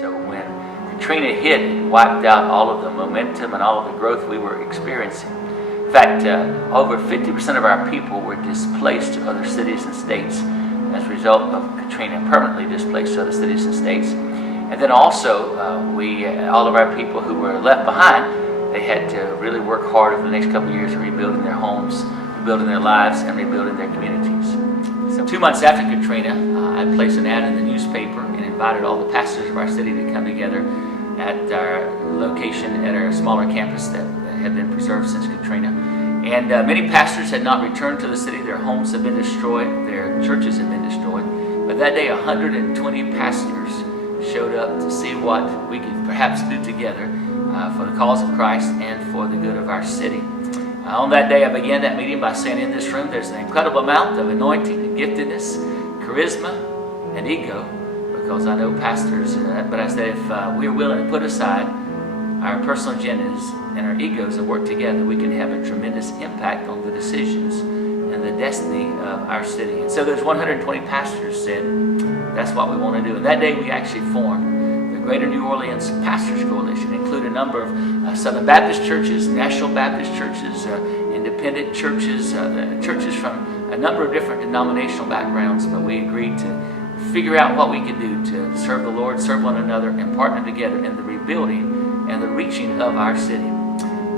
So when Katrina hit, it wiped out all of the momentum and all of the growth we were experiencing. In fact, over 50% of our people were displaced to other cities and states as a result of Katrina, permanently displaced to other cities and states. And then also, all of our people who were left behind, they had to really work hard over the next couple of years rebuilding their homes, rebuilding their lives, and rebuilding their communities. So 2 months after Katrina, I placed an ad in the newspaper and invited all the pastors of our city to come together at our location at our smaller campus that had been preserved since Katrina. And many pastors had not returned to the city. Their homes had been destroyed. Their churches had been destroyed. But that day, 120 pastors showed up to see what we could perhaps do together for the cause of Christ and for the good of our city. On that day, I began that meeting by saying, in this room, there's an incredible amount of anointing, and giftedness, charisma, and ego, because I know pastors, but I said if we're willing to put aside our personal agendas and our egos and work together, we can have a tremendous impact on the decisions and the destiny of our city. And so those 120 pastors said, that's what we want to do. And that day we actually formed the Greater New Orleans Pastors Coalition. It included a number of Southern Baptist churches, National Baptist churches, independent churches, churches from a number of different denominational backgrounds, but we agreed to figure out what we could do to serve the Lord, serve one another, and partner together in the rebuilding and the reaching of our city.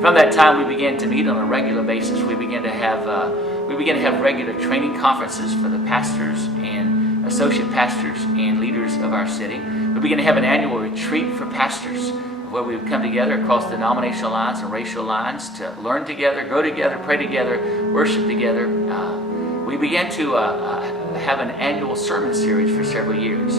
From that time, we began to meet on a regular basis. We began to have regular training conferences for the pastors and associate pastors and leaders of our city. We began to have an annual retreat for pastors where we would come together across denominational lines and racial lines to learn together, grow together, pray together, worship together. We began to have an annual sermon series for several years,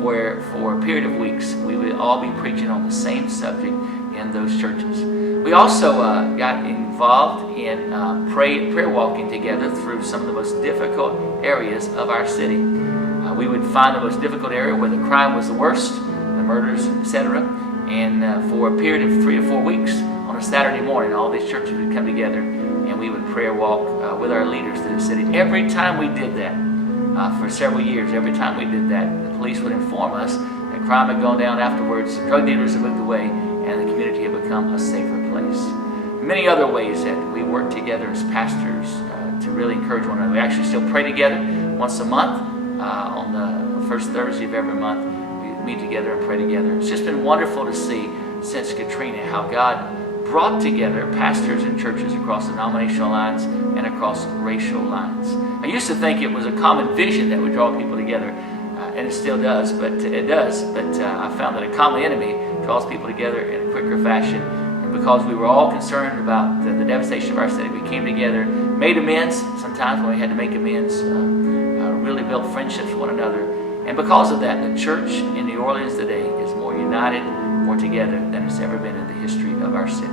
where for a period of weeks we would all be preaching on the same subject in those churches. We also got involved in prayer walking together through some of the most difficult areas of our city. We would find the most difficult area where the crime was the worst, the murders, etc. And for a period of 3 to 4 weeks, on a Saturday morning, all these churches would come together and we would prayer walk with our leaders through the city. Every time we did that, for several years, every time we did that, the police would inform us that crime had gone down afterwards, drug dealers had moved away, and the community had become a safer place. Many other ways that we work together as pastors to really encourage one another. We actually still pray together once a month. On the first Thursday of every month, we meet together and pray together. It's just been wonderful to see since Katrina how God brought together pastors and churches across denominational lines and across racial lines. I used to think it was a common vision that would draw people together, and it still does, but I found that a common enemy draws people together in a quicker fashion. And because we were all concerned about the devastation of our city, we came together, made amends sometimes when we had to make amends, really built friendships with one another. And because of that, the church in New Orleans today is more united, more together than it's ever been in the history of our city.